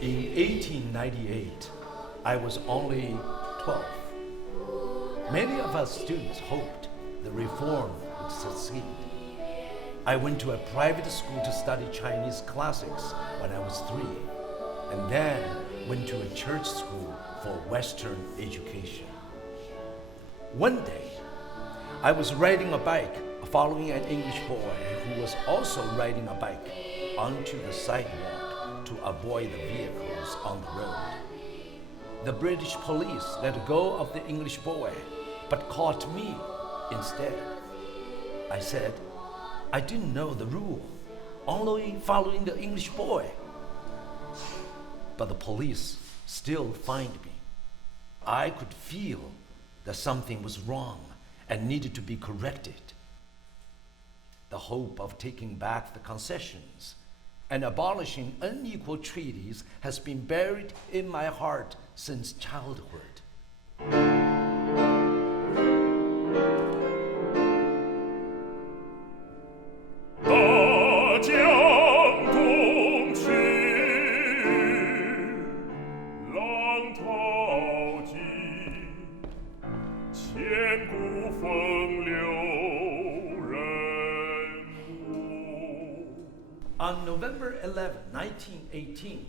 In 1898, I was only 12. Many of us students hoped the reform would succeed. I went to a private school to study Chinese classics when I was 3, and then went to a church school for Western education. One day, I was riding a bike following an English boy who was also riding a bike onto the sidewalk to avoid the vehicles on the road. The British police let go of the English boy, but caught me instead. I said, I didn't know the rule, only following the English boy. But the police still fined me. I could feel that something was wrong and needed to be corrected. The hope of taking back the concessions and abolishing unequal treaties has been buried in my heart since childhood. On November 11, 1918,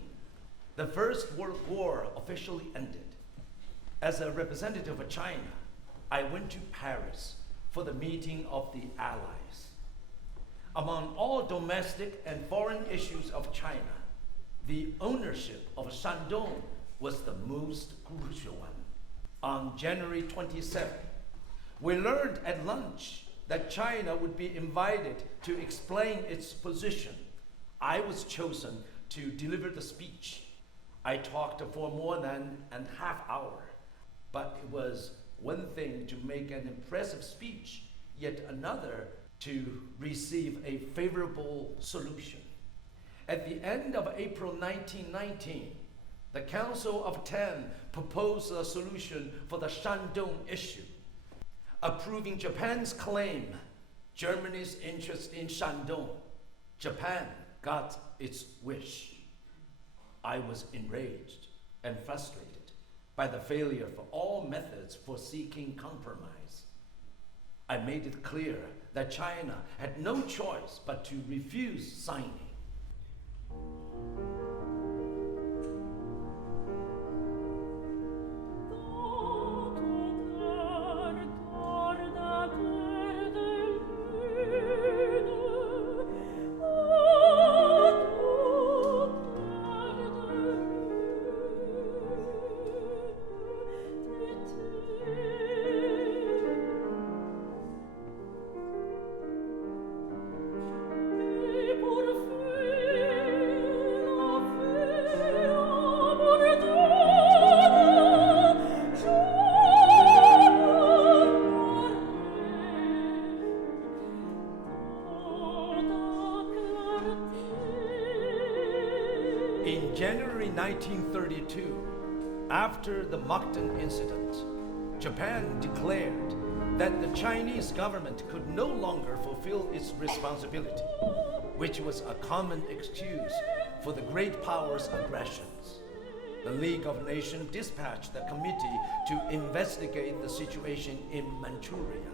the First World War officially ended. As a representative of China, I went to Paris for the meeting of the Allies. Among all domestic and foreign issues of China, the ownership of Shandong was the most crucial one. On January 27, we learned at lunch that China would be invited to explain its position. I was chosen to deliver the speech. I talked for more than a half hour, but it was one thing to make an impressive speech, yet another to receive a favorable solution. At the end of April 1919, the Council of 10 proposed a solution for the Shandong issue, approving Japan's claim, Germany's interest in Shandong. Japan got its wish. I was enraged and frustrated by the failure for all methods for seeking compromise. I made it clear that China had no choice but to refuse signing. In January 1932, after the Mukden incident, Japan declared that the Chinese government could no longer fulfill its responsibility, which was a common excuse for the great powers' aggressions. The League of Nations dispatched a committee to investigate the situation in Manchuria.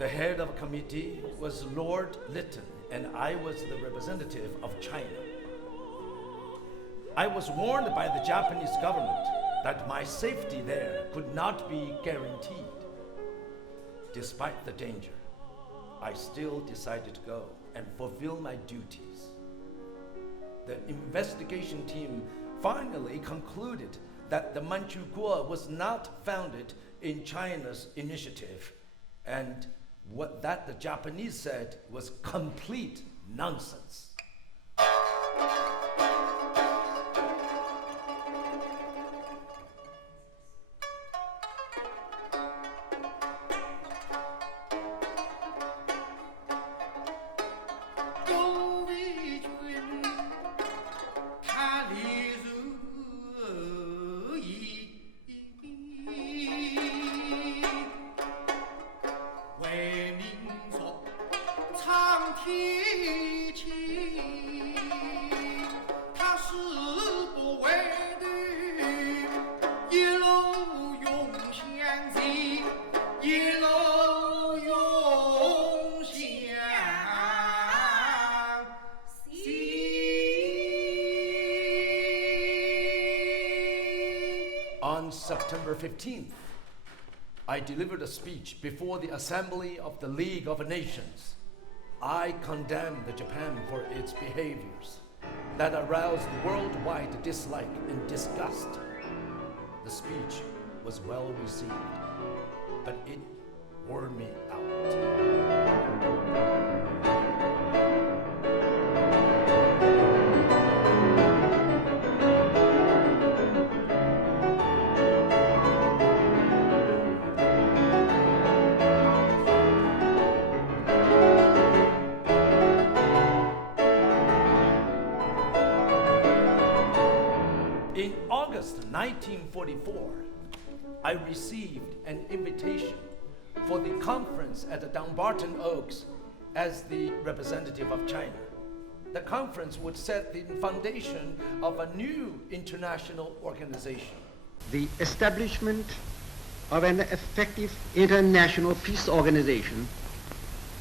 The head of the committee was Lord Lytton, and I was the representative of China. I was warned by the Japanese government that my safety there could not be guaranteed. Despite the danger, I still decided to go and fulfill my duties. The investigation team finally concluded that the Manchu Kuo was not founded in China's initiative, and what that the Japanese said was complete nonsense. On September 15th, I delivered a speech before the Assembly of the League of Nations. I condemned Japan for its behaviors that aroused worldwide dislike and disgust. The speech was well received, but it wore me out. In August 1944, I received an invitation for the conference at the Dumbarton Oaks as the representative of China. The conference would set the foundation of a new international organization. The establishment of an effective international peace organization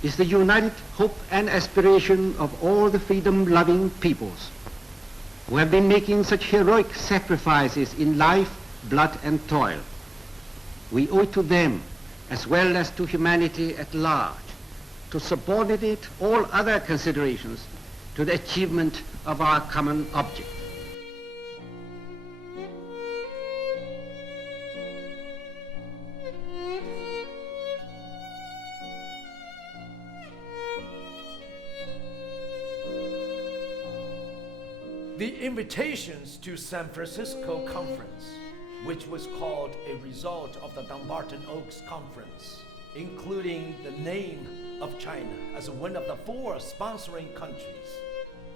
is the united hope and aspiration of all the freedom-loving peoples who have been making such heroic sacrifices in life, blood, and toil. We owe it to them, as well as to humanity at large, to subordinate all other considerations to the achievement of our common object. The invitations to San Francisco Conference, which was called a result of the Dumbarton Oaks Conference, including the name of China as one of the 4 sponsoring countries.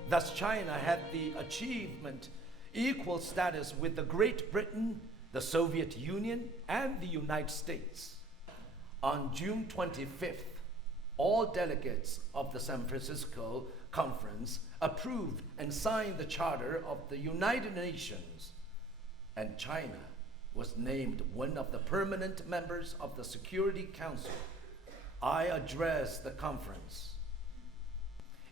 Thus, China had the achievement equal status with the Great Britain, the Soviet Union, and the United States. On June 25th, all delegates of the San Francisco Conference approved and signed the Charter of the United Nations, and China was named one of the permanent members of the Security Council. I addressed the conference.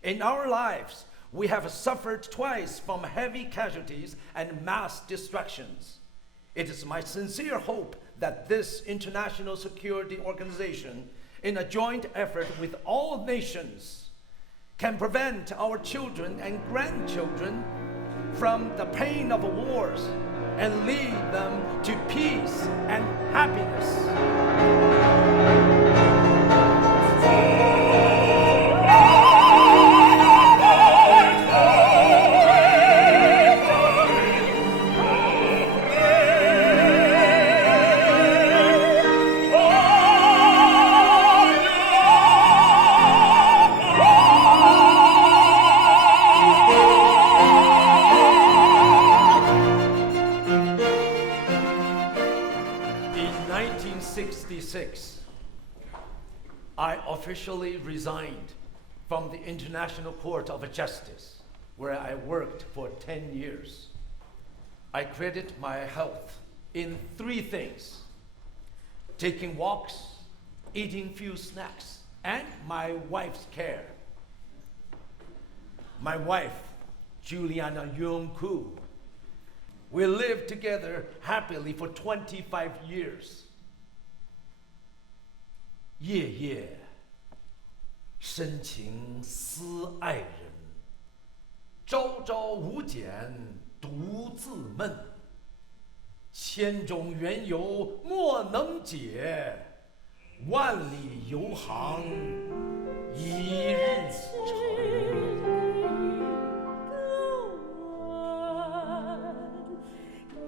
In our lives, we have suffered twice from heavy casualties and mass destructions. It is my sincere hope that this international security organization, in a joint effort with all nations, can prevent our children and grandchildren from the pain of wars and lead them to peace and happiness. I officially resigned from the International Court of Justice, where I worked for 10 years. I credit my health in 3 things: taking walks, eating few snacks, and my wife's care. My wife, Juliana Hu, we lived together happily for 25 years. 夜夜深情思爱人，朝朝无减独自闷。千种缘由莫能解，万里游行一日愁。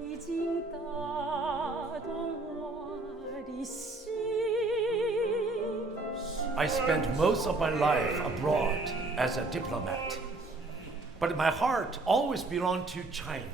已经打动我的心。I spent most of my life abroad as a diplomat, but my heart always belonged to China.